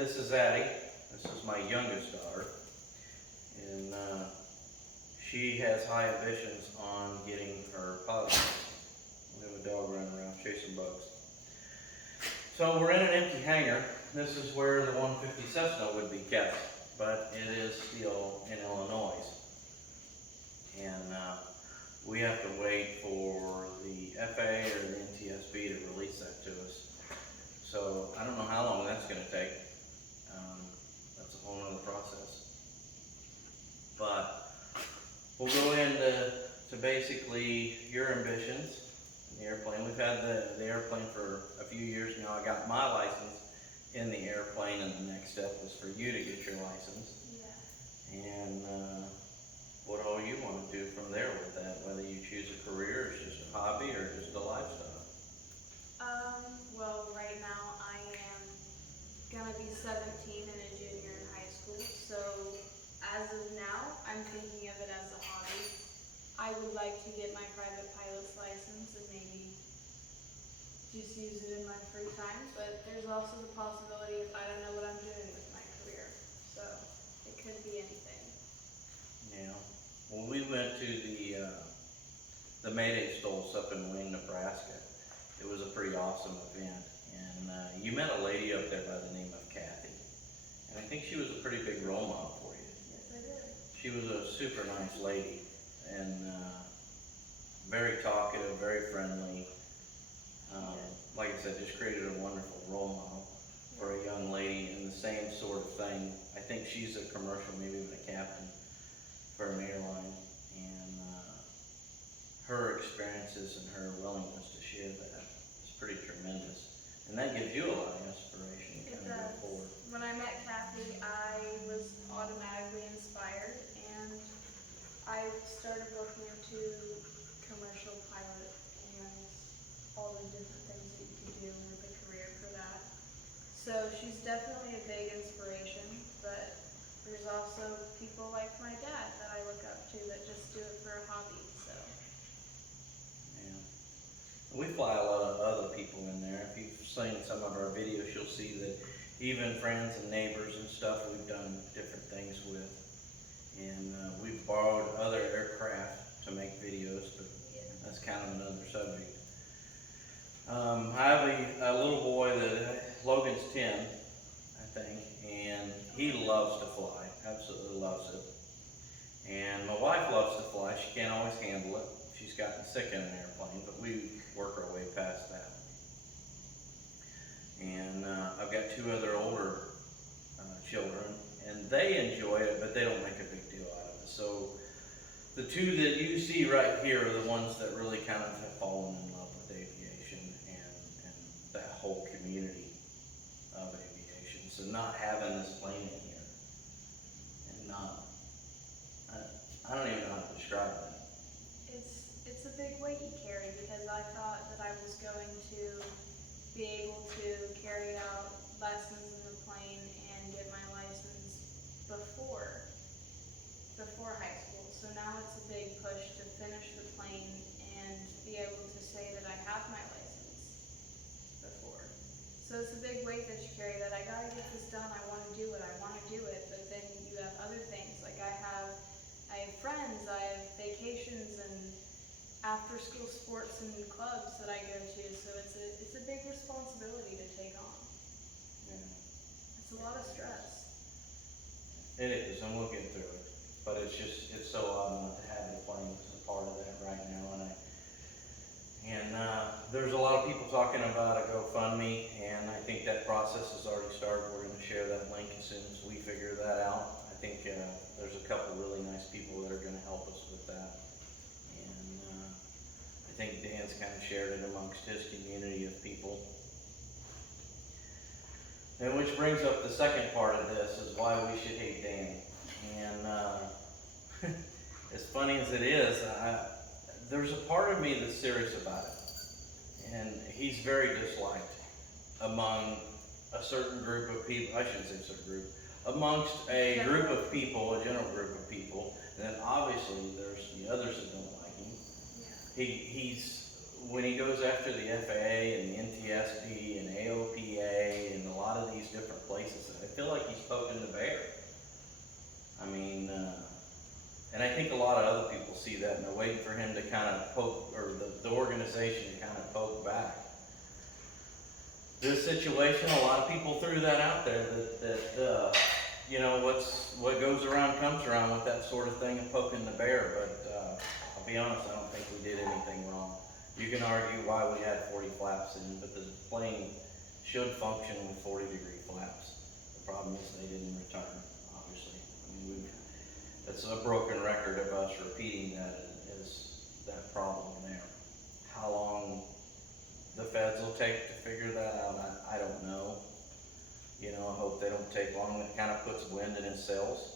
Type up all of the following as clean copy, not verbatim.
this is Addie. This is my youngest daughter. And she has high ambitions on getting her pilot license. We have a dog running around chasing bugs. So we're in an empty hangar. This is where the 150 Cessna would be kept, but it is still in Illinois. And we have to wait for the FAA or the NTSB to release that to us. So I don't know how long that's going to take. That's a whole other process. But we'll go into basically your ambitions in the airplane. We've had the airplane for a few years now. I got my license in the airplane, and the next step was for you to get your license. Yeah. And what all you want to do from there with that, whether you choose a career, it's just a hobby, or just a lifestyle. Well, right now I am gonna be 17 and a junior in high school, so as of now, I'm thinking of it as a hobby. I would like to get my private pilot's license and maybe just use it in my free time, but there's also the possibility if I don't know what I'm doing with my career, so it could be anything. Yeah. Well, we went to the Mayday Stoles up in Wayne, Nebraska. It was a pretty awesome event, and you met a lady up there by the name of Kathy, and I think she was a pretty big role model for you. Yes, I did. She was a super nice lady, and very talkative, very friendly. Like I said, just created a wonderful role model for a young lady in the same sort of thing. I think she's a commercial, maybe even a captain for an airline, and her experiences and her willingness to share that is pretty tremendous, and that gives you a lot of inspiration to kind of go forward. When I met Kathy, I was automatically inspired, and I started looking into commercial pilot and all the different things that you could do with a career for that. So she's definitely a big inspiration, but there's also people like my dad that I look up to that just do it for a hobby, so. Yeah. We fly a lot of other people in there. If you've seen some of our videos, you'll see that even friends and neighbors and stuff we've done different things with. And we've borrowed other aircraft to make videos, but that's kind of another subject. I have a little boy that, Logan's 10, I think, and he loves to fly, absolutely loves it. And my wife loves to fly. She can't always handle it. She's gotten sick in an airplane, but we work our way past that. And I've got two other older children, and they enjoy it, but they don't make a big deal out of it. So the two that you see right here are the ones that really kind of have fallen in love with aviation and that whole community of aviation. So not having this plane in here and not, I don't even know how to describe that. It's a big weight you carry, because I thought that I was going to be able to carry out lessons in the plane and get my license before high school. So now it's a big push to finish the plane and be able to say that I have my license before. So it's a big weight that you carry, that I gotta get this done, I wanna do it, but then you have other things, like I have friends, I have vacations and after school sports and clubs that I go to, so it's a big responsibility to take on. Yeah. It's a lot of stress. It is, and we'll get through it. But it's so odd not to have the plane as a part of that right now. And there's a lot of people talking about a GoFundMe, and I think that process has already started. We're going to share that link as soon as we figure that out. I think there's a couple really nice people that are going to help us with that. And I think Dan's kind of shared it amongst his community of people. And which brings up the second part of this, is why we should hate Dan. And as funny as it is, there's a part of me that's serious about it. And he's very disliked among a certain group of people. I shouldn't say a certain group. Amongst a group of people, a general group of people. And then obviously there's the others that don't like him. Yeah. He's when he goes after the FAA and the NTSB and AOPA and a lot of these different places, I feel like he's poking the bear. I mean, and I think a lot of other people see that and they're waiting for him to kind of poke, or the organization to kind of poke back. This situation, a lot of people threw that out there that you know, what goes around comes around with that sort of thing and poking the bear, but I'll be honest, I don't think we did anything wrong. You can argue why we had 40 flaps in, but the plane should function with 40-degree flaps. The problem is they didn't return, obviously. I mean, that's a broken record of us repeating that is that problem there. How long the feds will take to figure that out, I don't know. You know, I hope they don't take long. It kind of puts wind in his sails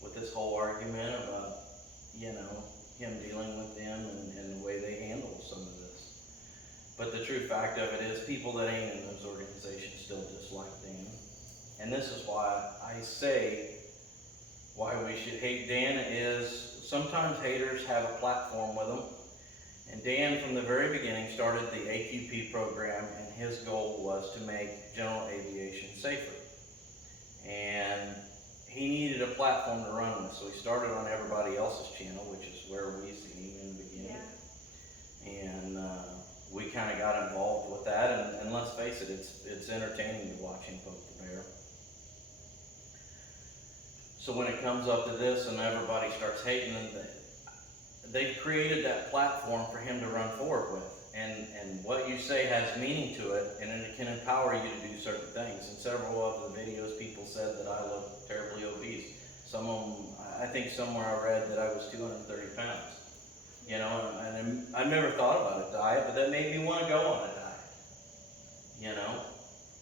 with this whole argument about, you know, him dealing with them and the way they handle some of this. But the true fact of it is people that ain't in those organizations still dislike Dan. And this is why I say why we should hate Dan is sometimes haters have a platform with them. And Dan, from the very beginning, started the AQP program, and his goal was to make general aviation safer. And he needed a platform to run with, so he started on everybody else's channel, which is where we seen him in the beginning. Yeah. And we kind of got involved with that, and let's face it, it's entertaining to watch him poke the bear. So when it comes up to this and everybody starts hating him, they've created that platform for him to run forward with. And what you say has meaning to it, and it can empower you to do certain things. In several of the videos, people said that I look terribly obese. Some of them, I think somewhere I read that I was 230 pounds. You know, and I've never thought about a diet, but that made me want to go on a diet. You know,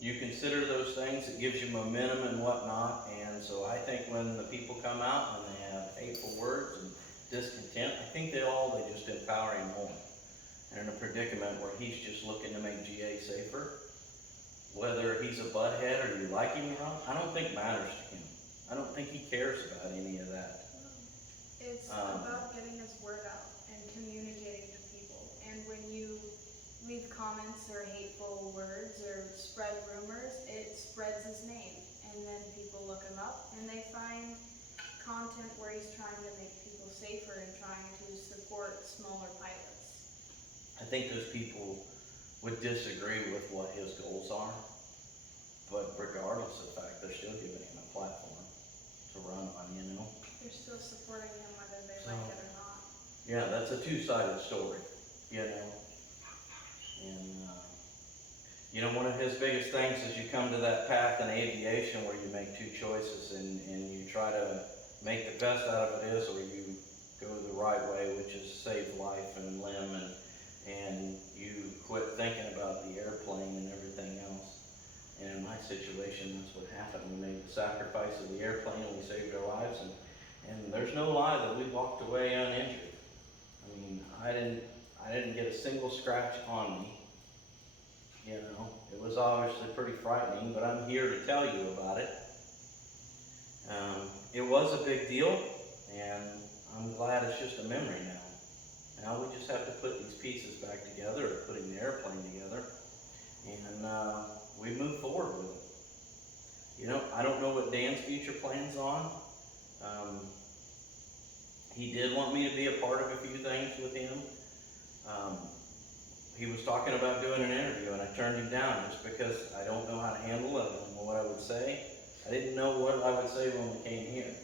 you consider those things, it gives you momentum and whatnot. And so I think when the people come out and they have hateful words and discontent, I think they just empower him more. And in a predicament where he's just looking to make GA safer, whether he's a butthead or you like him or not, I don't think matters to him. I don't think he cares about any of that. It's about getting his word out and communicating to people. And when you leave comments or hateful words or spread rumors, it spreads his name. And then people look him up and they find content where he's trying to make people safer and trying to support smaller pilots. I think those people would disagree with what his goals are, but regardless of the fact, they're still giving him a platform to run on, you know? They're still supporting him whether they like it or not. Yeah, that's a two-sided story, you know? And, you know, one of his biggest things is you come to that path in aviation where you make two choices and you try to make the best out of it is, or you go the right way, which is save life and limb, and you quit thinking about the airplane and everything else. And in my situation, that's what happened. We made the sacrifice of the airplane and we saved our lives, and there's no lie that we walked away uninjured. I mean, I didn't get a single scratch on me. You know, it was obviously pretty frightening, but I'm here to tell you about it. It was a big deal, and I'm glad it's just a memory now. Now we just have to put these pieces back together, or putting the airplane together, and we move forward with it. You know, I don't know what Dan's future plans on. He did want me to be a part of a few things with him. He was talking about doing an interview, and I turned him down just because I don't know how to handle it. I don't know what I would say. I didn't know what I would say when we came here.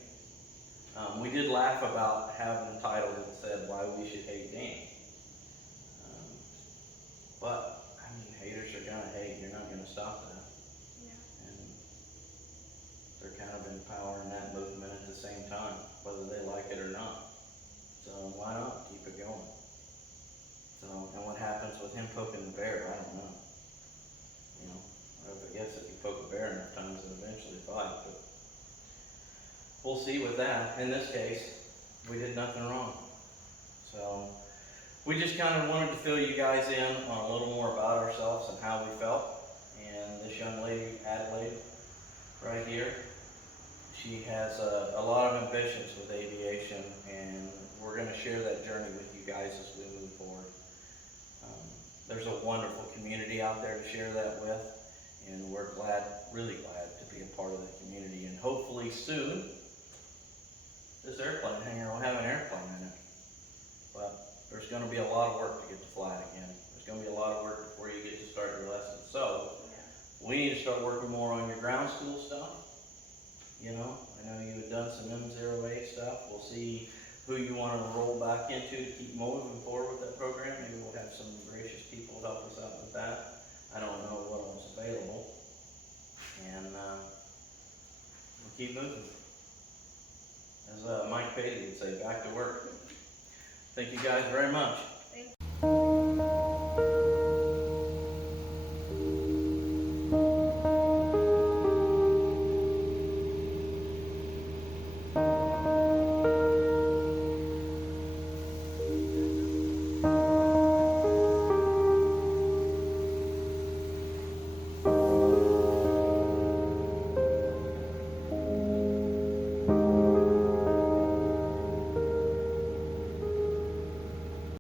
We did laugh about having a title that said why we should hate Dan. But, I mean, haters are gonna hate. You're not gonna stop that. Yeah. And they're kind of empowering that movement at the same time, whether they like it or not. So why not keep it going? So, and what happens with him poking the bear, I don't know. You know, I guess if you poke a bear enough times, it'll eventually bite, but we'll see with that. In this case, we did nothing wrong. So, we just kind of wanted to fill you guys in on a little more about ourselves and how we felt. And this young lady, Adelaide, right here, she has a lot of ambitions with aviation, and we're going to share that journey with you guys as we move forward. there's a wonderful community out there to share that with, and we're glad, really glad to be a part of that community, and hopefully soon, this airplane hangar will have an airplane in it. But there's gonna be a lot of work to get to fly it again. There's gonna be a lot of work before you get to start your lesson. So, we need to start working more on your ground school stuff. You know, I know you had done some M08 stuff. We'll see who you want to roll back into to keep moving forward with that program. Maybe we'll have some gracious people help us out with that. I don't know what else is available. And we'll keep moving. As Mike Bailey would say, back to work. Thank you guys very much.